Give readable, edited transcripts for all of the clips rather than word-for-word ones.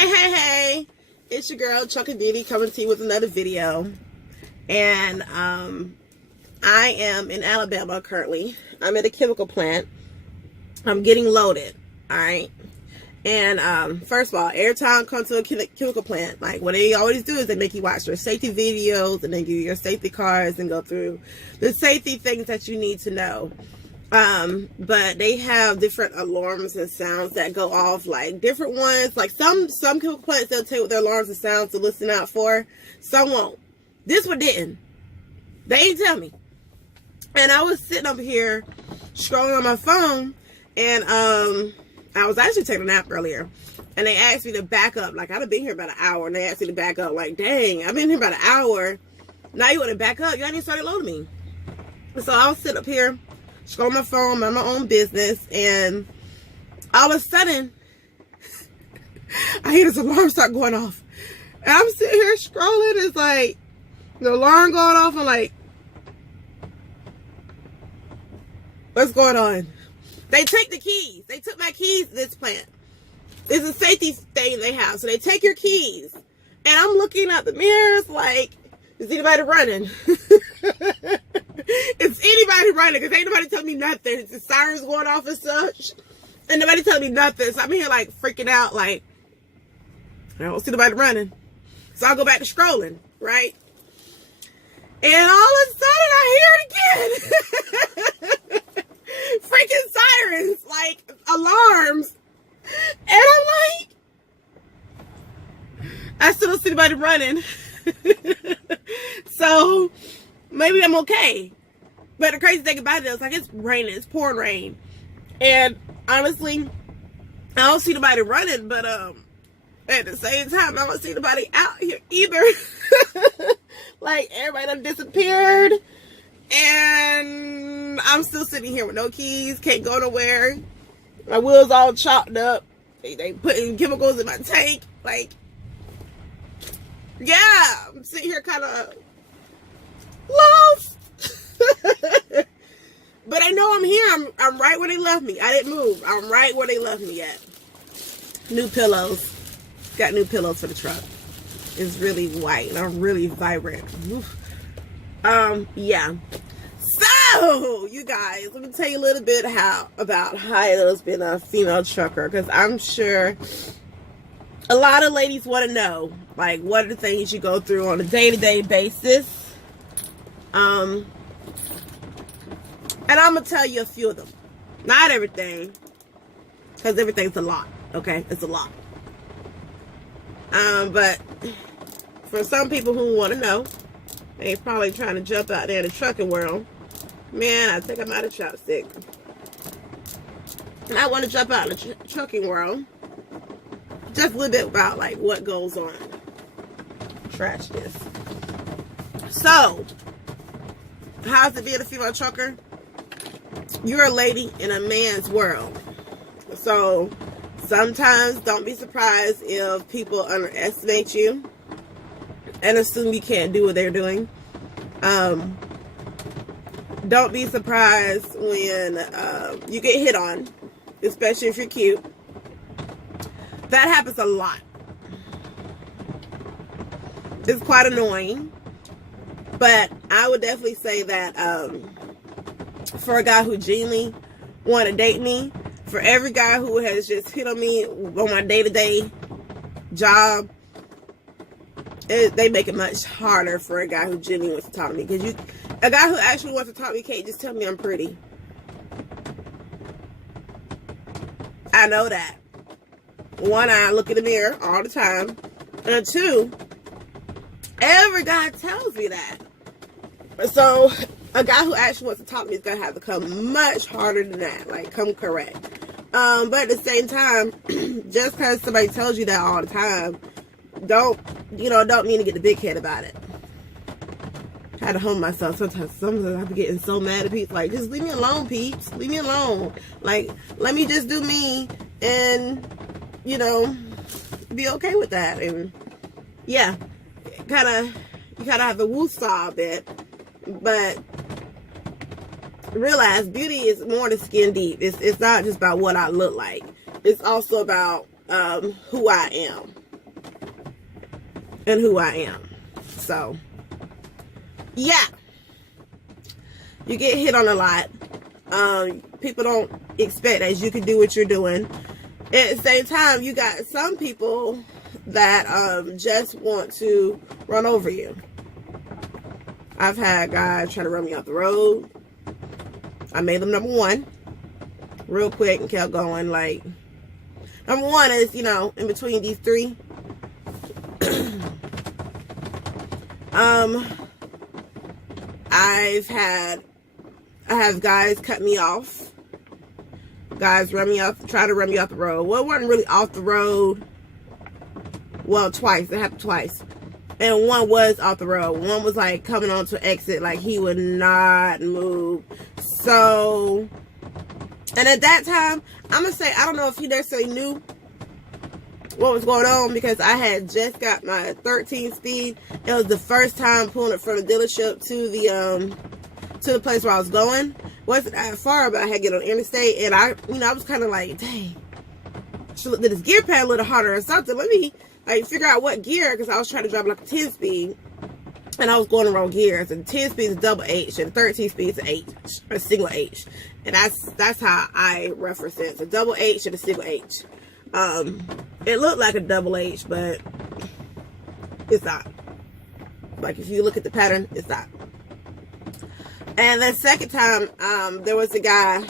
Hey, it's your girl Chuck and Diddy coming to you with another video. And I am in Alabama currently. I'm at a chemical plant. I'm getting loaded. Alright. And first of all, every time I come to a chemical plant, like what they always do is they make you watch their safety videos and then give you your safety cards and go through the safety things that you need to know. But they have different alarms and sounds that go off, like different ones. Like some chemical plants, they'll tell you what their alarms and sounds to listen out for. Some won't. This one didn't. They ain't tell me. And I was sitting up here scrolling on my phone, and I was actually taking a nap earlier, and they asked me to back up. Like, I'd have been here about an hour, and they asked me to back up. Like, dang, I've been here about an hour. Now you want to back up? You haven't even started loading me. And so I was sitting up here scrolling my phone, mind my own business, and all of a sudden, I hear this alarm start going off. And I'm sitting here scrolling. It's like the alarm going off. I'm like, what's going on? They take the keys. They took my keys to this plant. It's a safety thing they have. So they take your keys. And I'm looking at the mirrors like, is anybody running? Is anybody running? Because ain't nobody telling me nothing. It's the sirens going off and such. And nobody telling me nothing. So I'm here like freaking out like, I don't see nobody running. So I'll go back to scrolling, right? And all of a sudden I hear it again. Freaking sirens, like alarms. And I'm like, I still don't see anybody running. So maybe I'm okay. But the crazy thing about it is, like, it's raining, it's pouring rain. And honestly, I don't see nobody running, but at the same time, I don't see nobody out here either. Like, everybody done disappeared. And I'm still sitting here with no keys, can't go nowhere. My wheels all chopped up. They putting chemicals in my tank. Like, yeah, I'm sitting here kind of lost. But I know I'm here. I'm right where they left me. I didn't move. I'm right where they left me at. New pillows. Got new pillows for the truck. It's really white and I'm really vibrant. Yeah. So, you guys, let me tell you a little bit about how it has been a female trucker, because I'm sure a lot of ladies want to know, like, what are the things you go through on a day-to-day basis. And I'm going to tell you a few of them. Not everything, because everything's a lot, okay? It's a lot. But for some people who want to know, they're probably trying to jump out there in the trucking world. Man, I think I'm out of chopstick. And I want to jump out in the trucking world. Just a little bit about, like, what goes on. Trash this. So, how's it being a female trucker? You're a lady in a man's world. So, sometimes don't be surprised if people underestimate you and assume you can't do what they're doing. Don't be surprised when you get hit on, especially if you're cute. That happens a lot. It's quite annoying. But I would definitely say that for a guy who genuinely want to date me, for every guy who has just hit on me on my day-to-day job, they make it much harder for a guy who genuinely wants to talk to me. Because a guy who actually wants to talk to me can't just tell me I'm pretty. I know that. One, I look in the mirror all the time. And two, every guy tells me that. So, a guy who actually wants to talk to me is going to have to come much harder than that. Like, come correct. But at the same time, just because somebody tells you that all the time, don't mean to get the big head about it. I had to hold myself sometimes. Sometimes I be getting so mad at people. Like, just leave me alone, peeps. Leave me alone. Like, let me just do me and, be okay with that. And, yeah, you kind of have to woo-saw a bit. But realize beauty is more than skin deep. It's not just about what I look like. It's also about who I am. and who I am. So, yeah. You get hit on a lot. People don't expect that you can do what you're doing. At the same time, you got some people that just want to run over you. I've had guys try to run me off the road. I made them number one real quick and kept going. Like, number one is, you know, in between these three. I have guys cut me off. Guys run me off, try to run me off the road. Well, it wasn't really off the road. Well, twice. It happened twice. And one was off the road. One was like coming onto an exit, like he would not move. So, and at that time, I'm going to say, I don't know if he necessarily knew what was going on, because I had just got my 13 speed. It was the first time pulling it from the dealership to the place where I was going. Wasn't that far, but I had to get on the interstate, and I was kind of like, dang, I should look at this gear pad a little harder or something. Let me like figure out what gear, because I was trying to drive like a 10 speed, and I was going the wrong gears. And 10 speed is double H, and 13 speed is an H, a single H, and that's how I reference it. It's a double H and a single H. It looked like a double H, but it's not. Like, if you look at the pattern, it's not. And the second time, there was a guy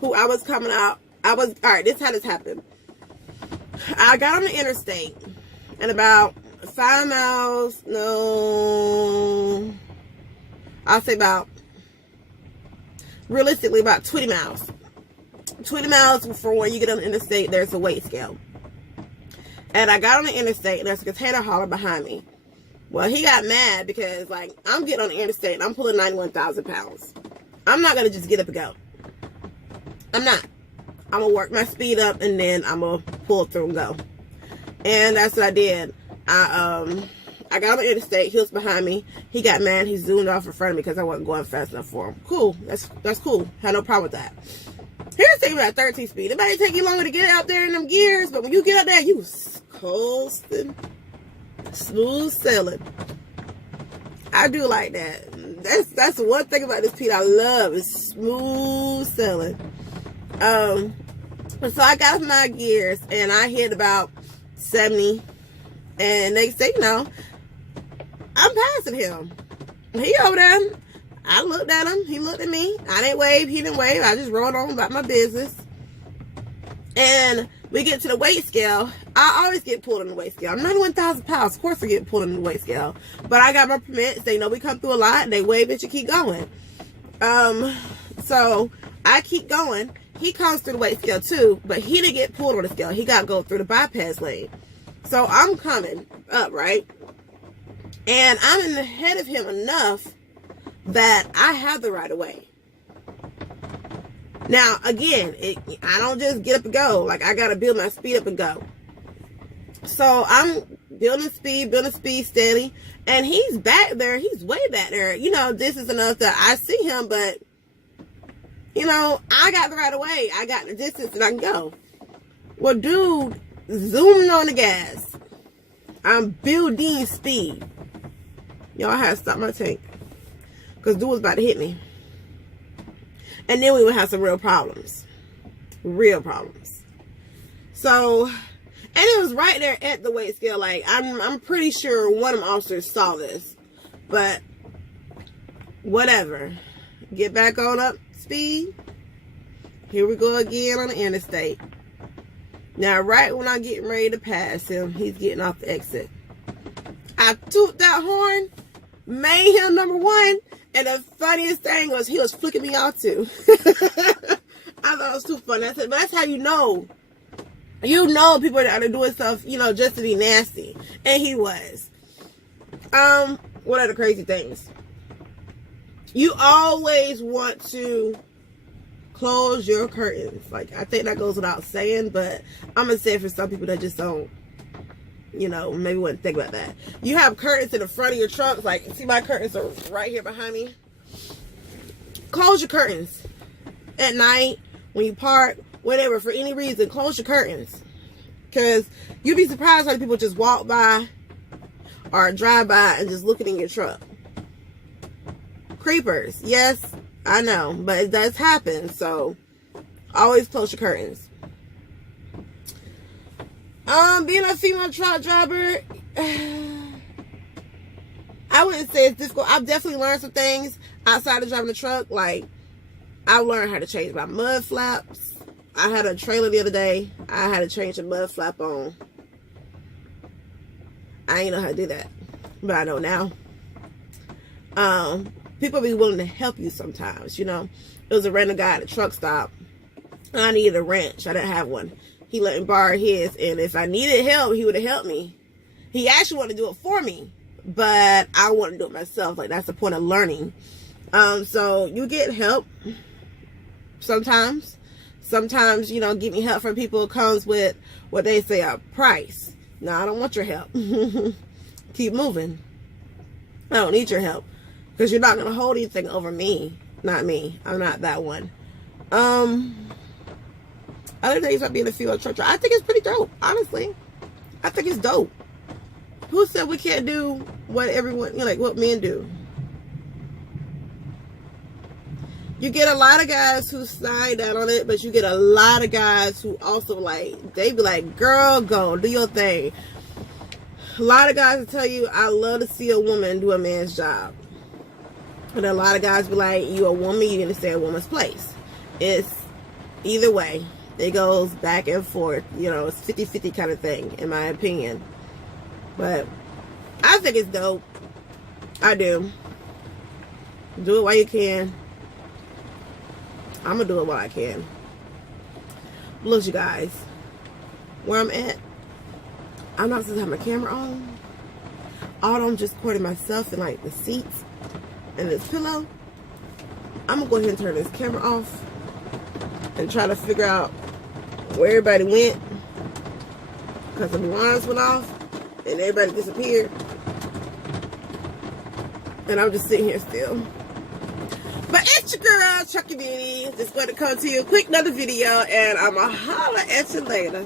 who I was coming out. Alright, this is how this happened. I got on the interstate, and about 5 miles, no, I'll say realistically, about 20 miles. 20 miles from where you get on the interstate, there's a weight scale. And I got on the interstate, and there's a container hauler behind me. Well, he got mad because, like, I'm getting on the interstate, and I'm pulling 91,000 pounds. I'm not going to just get up and go. I'm not. I'm going to work my speed up, and then I'm going to pull through and go. And that's what I did. I got on the interstate. He was behind me. He got mad. He zoomed off in front of me because I wasn't going fast enough for him. Cool. That's cool. Had no problem with that. Here's the thing about 13 speed. It might take you longer to get out there in them gears, but when you get out there, you coasting, smooth sailing. I do like that. That's the one thing about this Pete I love, is smooth sailing. So I got off my gears, and I hit about 70, and next thing you know, I'm passing him. He over there. I looked at him. He looked at me. I didn't wave. He didn't wave. I just rolled on about my business. And we get to the weight scale. I always get pulled on the weight scale. I'm 91,000 pounds. Of course I get pulled on the weight scale. But I got my permits. They know we come through a lot. And they wave at you, keep going. So I keep going. He comes through the weight scale too. But he didn't get pulled on the scale. He got to go through the bypass lane. So I'm coming up, right? And I'm in the head of him enough that I have the right of way. Now, again, I don't just get up and go. Like, I got to build my speed up and go. So I'm building speed steady. And he's back there. He's way back there. You know, this is enough that I see him, but, you know, I got the right of way. I got the distance that I can go. Well, dude, zooming on the gas. I'm building speed. Y'all, I had to stop my tank, because dude was about to hit me. And then we would have some real problems. Real problems. So, and it was right there at the weight scale. Like, I'm pretty sure one of the officers saw this. But, whatever. Get back on up speed. Here we go again on the interstate. Now, right when I'm getting ready to pass him, he's getting off the exit. I toot that horn, made him number one, and the funniest thing was he was flicking me off too. I thought it was too funny. I said, but that's how you know. You know people that are doing stuff, you know, just to be nasty. And he was. What are the crazy things? You always want to close your curtains. Like, I think that goes without saying, but I'm going to say it for some people that just don't, you know, maybe wouldn't think about that. You have curtains in the front of your trunk. Like, see, my curtains are right here behind me. Close your curtains at night, when you park, whatever, for any reason. Close your curtains, because you'd be surprised how people just walk by or drive by and just looking in your truck. Creepers, yes, I know, but it does happen. So always close your curtains. Being a female truck driver, I wouldn't say it's difficult. I've definitely learned some things outside of driving a truck. Like, I learned how to change my mud flaps. I had a trailer the other day. I had to change a mud flap on. I ain't know how to do that, but I know now. People be willing to help you sometimes, you know. There was a random guy at a truck stop. I needed a wrench. I didn't have one. He let me borrow his, and if I needed help, he would have helped me. He actually wanted to do it for me, but I want to do it myself. Like, that's the point of learning. So you get help sometimes. Sometimes, you know, getting help from people comes with what they say a price. No, I don't want your help. Keep moving. I don't need your help because you're not going to hold anything over me. Not me. I'm not that one. Other things about being a female truck driver, I think it's pretty dope, honestly. I think it's dope. Who said we can't do what everyone, you know, like what men do? You get a lot of guys who sign down on it, but you get a lot of guys who also like, they be like, girl, go, do your thing. A lot of guys will tell you, I love to see a woman do a man's job. And a lot of guys be like, you a woman, you need to stay in a woman's place. It's either way. It goes back and forth. You know, it's 50-50 kind of thing, in my opinion. But I think it's dope. I do. Do it while you can. I'm going to do it while I can. Look, you guys. Where I'm at, I'm not supposed to have my camera on. Although I'm just recording myself in, like, the seats and this pillow. I'm going to go ahead and turn this camera off and try to figure out where everybody went, because the blinds went off and everybody disappeared, and I'm just sitting here still. But it's your girl Chucky Beauty, just going to come to you quick another video, and I'ma holler at you later.